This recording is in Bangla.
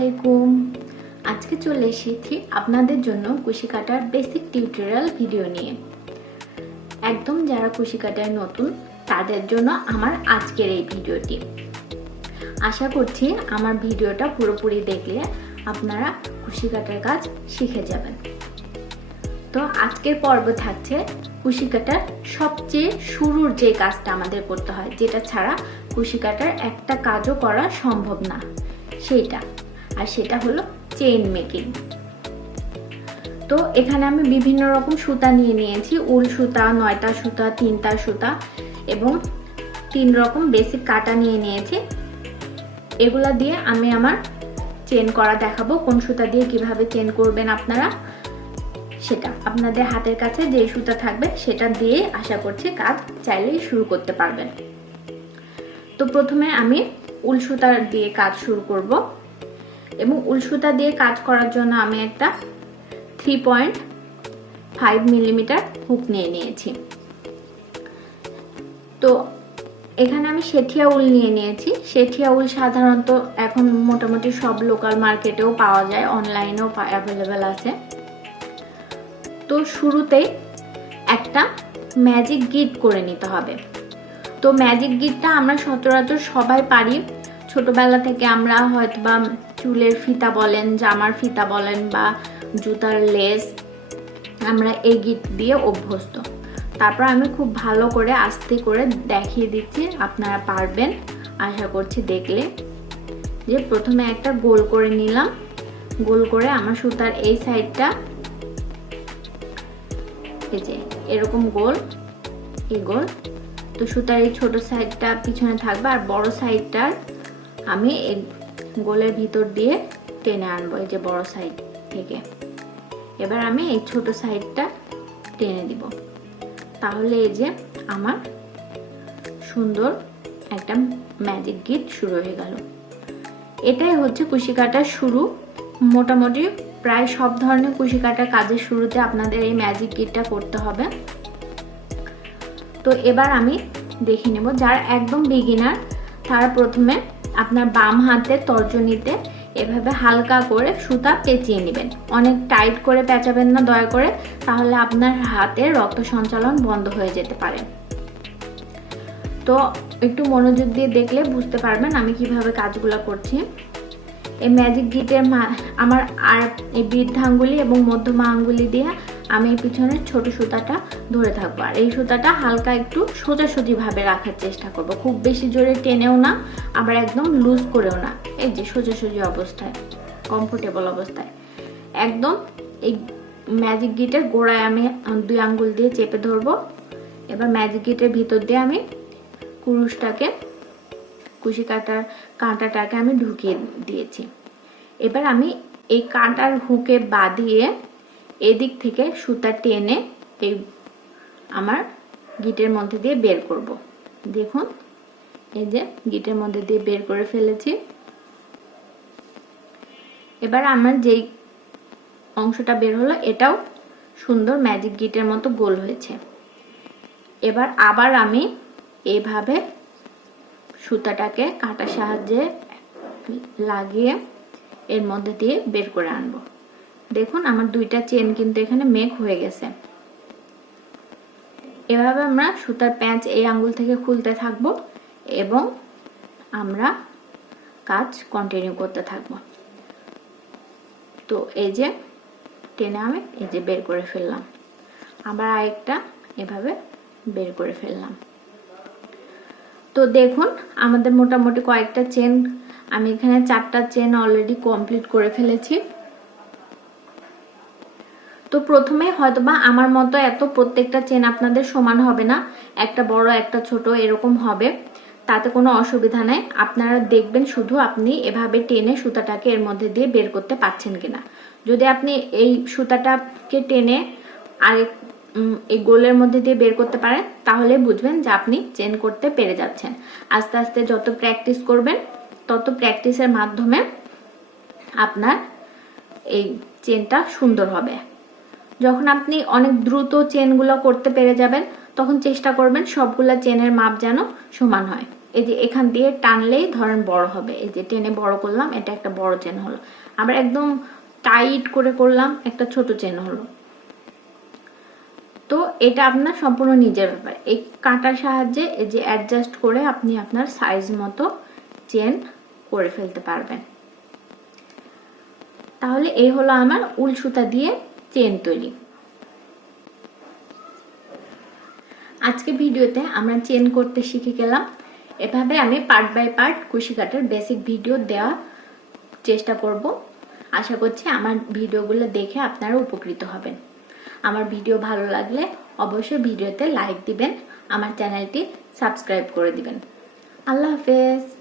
আলাইকুম। আজকে চলে এসেছি আপনাদের জন্য কুশি কাটার বেসিক টিউটোরিয়াল ভিডিও নিয়ে। একদম যারা কুশি কাটায় নতুন তাদের জন্য আমার আজকের এই ভিডিওটি। আশা করছি আমার ভিডিওটা পুরোপুরি দেখলে আপনারা কুশি কাটার কাজ শিখে যাবেন। তো আজকের পর্ব থাকছে কুশি কাটার সবচেয়ে শুরুর যে কাজটা আমাদের করতে হয়, যেটা ছাড়া কুশি কাটার একটা কাজও করা সম্ভব না, সেটা হলো চেইন মেকিং। তো এখানে আমি বিভিন্ন রকম সুতা নিয়ে নিয়েছি, উল সুতা, 9টা সুতা, 3টা সুতা এবং 3 রকম বেসিক কাটা নিয়ে নিয়েছি। এগুলা দিয়ে আমি আমার চেন করা দেখাবো। কোন সুতা দিয়ে কিভাবে চেন করবেন আপনারা, সেটা আপনাদের হাতের কাছে যে সুতা থাকবে সেটা দিয়ে আশা করছি কাজ চাইলেই শুরু করতে পারবেন। তো প্রথমে আমি উল সুতা দিয়ে কাজ শুরু করব এবং উল সুতা দিয়ে কাজ করার জন্য আমি একটা 3.5 মিলিমিটার হুক নিয়ে নিয়েছি। তো এখানে আমি শেঠিয়া উল নিয়ে নিয়েছি। শেঠিয়া উল সাধারণত এখন মোটামুটি সব লোকাল মার্কেটেও পাওয়া যায়, অনলাইনেও অ্যাভেলেবেল আছে। তো শুরুতেই একটা ম্যাজিক গিট করে নিতে হবে। তো ম্যাজিক গিটটা আমরা সচরাচর সবাই পারি। ছোটবেলা থেকে আমরা হয়তো বা চুলের ফিতা বলেন, জামার ফিতা বলেন বা জুতার লেস, আমরা এই গিট দিয়ে অভ্যস্ত। তারপর আমি খুব ভালো করে আস্তে করে দেখিয়ে দিচ্ছি, আপনারা পারবেন আশা করছি দেখলে। যে প্রথমে একটা গোল করে নিলাম, গোল করে আমার সুতার এই সাইডটা এই যে এরকম গোল, এই গোল। তো সুতার এই ছোট সাইডটা পিছনে থাকবে আর বড় সাইডটার আমি এই গোলের ভিতর দিয়ে টেনে আনবো, এই যে বড় সাইড থেকে। এবার আমি এই ছোট সাইডটা টেনে দিব, তাহলে এই যে আমার সুন্দর একটা ম্যাজিক গিট শুরু হয়ে গেল। এটাই হচ্ছে কুশি কাটার শুরু। মোটামুটি প্রায় সব ধরনের কুশি কাটার কাজের শুরুতে আপনাদের এই ম্যাজিক গিটটা করতে হবে। তো এবার আমি দেখে নেব, যারা একদম বিগিনার তারা প্রথমে আপনার বাম হাতের তর্জনীতে এভাবে হালকা করে সুতা পেঁচিয়ে নেবেন। অনেক টাইট করে পেঁচাবেন না দয়া করে, তাহলে আপনার হাতে রক্ত সঞ্চালন বন্ধ হয়ে যেতে পারে। তো একটু মনোযোগ দিয়ে দেখলে বুঝতে পারবেন আমি কিভাবে কাজগুলো করছি। এই ম্যাজিক গিটের আমার আর এই বৃদ্ধাঙ্গুলি এবং মধ্যমা আঙ্গুলি দিয়ে আমি এই পিছনের ছোট সুতাটা ধরে থাকবো, আর এই সুতাটা হালকা একটু সোজাসুজি ভাবে রাখার চেষ্টা করব। খুব বেশি জোরে টেনেও না, আবার একদম লুজ করেও না, এই যে সোজাসুজি অবস্থায়, কমফোর্টেবল অবস্থায় একদম। এই ম্যাজিক গিটের গোড়ায় আমি 2 আঙ্গুল দিয়ে চেপে ধরবো। এবার ম্যাজিক গিটের ভিতর দিয়ে আমি কুশি কাটার কাঁটাটাকে আমি ঢুকিয়ে দিয়েছি। এবার আমি এই কাঁটার হুকে বাঁধিয়ে এদিক থেকে সুতা টেনে এই আমার গিটের মধ্যে দিয়ে বের করব। দেখুন এই যে গিটের মধ্যে দিয়ে বের করে ফেলেছি। এবার আমার যেই অংশটা বের হলো এটাও সুন্দর ম্যাজিক গিটের মতো গোল হয়েছে। এবার আবার আমি এইভাবে সুতাটাকে কাঁটার সাহায্যে লাগিয়ে এর মধ্যে দিয়ে বের করে আনবো। দেখুন আমার 2টা চেন কিন্তু এখানে মেক হয়ে গেছে। এভাবে আমরা সুতার প্যাঁচ এই আঙ্গুল থেকে খুলতে থাকবো এবং আমরা কাজ কন্টিনিউ করতে থাকবো। তো এই যে টেনে আমি এই যে বের করে ফেললাম, আবার আরেকটা এভাবে বের করে ফেললাম। তো দেখুন আমাদের মোটামুটি কয়েকটা চেন, আমি এখানে 4টা চেন অলরেডি কমপ্লিট করে ফেলেছি। তো প্রথমে হয়তোবা আমার মতো এত প্রত্যেকটা চেন আপনাদের সমান হবে না, একটা বড় একটা ছোট এরকম হবে, তাতে কোনো অসুবিধা নাই। আপনারা দেখবেন শুধু আপনি এভাবে টেনে সুতাটাকে এর মধ্যে দিয়ে বের করতে পারছেন কিনা। যদি আপনি এই সুতাটাকে টেনে আর এই গোলের মধ্যে দিয়ে বের করতে পারেন তাহলে বুঝবেন যে আপনি চেন করতে পেরে যাচ্ছেন। আস্তে আস্তে যত প্র্যাকটিস করবেন তত প্র্যাকটিসের মাধ্যমে আপনার এই চেনটা সুন্দর হবে। যখন আপনি অনেক দ্রুত চেনগুলো করতে পেরে যাবেন তখন চেষ্টা করবেন সবগুলা চেনের মাপ যেন সমান হয়। এই যে এখান দিয়ে টানলেই ধরেন বড় হবে, এই যে টেনে বড় করলাম, এটা একটা বড় চেন হলো। আবার একদম টাইট করে করলাম, একটা ছোট চেন হলো। তো এটা আপনার সম্পূর্ণ নিজের ব্যাপার। এই কাঁটার সাহায্যে এই যে অ্যাডজাস্ট করে আপনি আপনার সাইজ মতো চেন করে ফেলতে পারবেন। তাহলে এই হলো আমার উল সুতা দিয়ে চেন তৈরি। আজকে ভিডিওতে আমরা চেন করতে শিখে গেলাম। এভাবে আমি পার্ট বাই পার্ট কুশি কাটার বেসিক ভিডিও দেওয়ার চেষ্টা করব। আশা করছি আমার ভিডিওগুলো দেখে আপনারা উপকৃত হবেন। আমার ভিডিও ভালো লাগলে অবশ্যই ভিডিওতে লাইক দিবেন, আমার চ্যানেলটি সাবস্ক্রাইব করে দিবেন। আল্লাহ হাফেজ।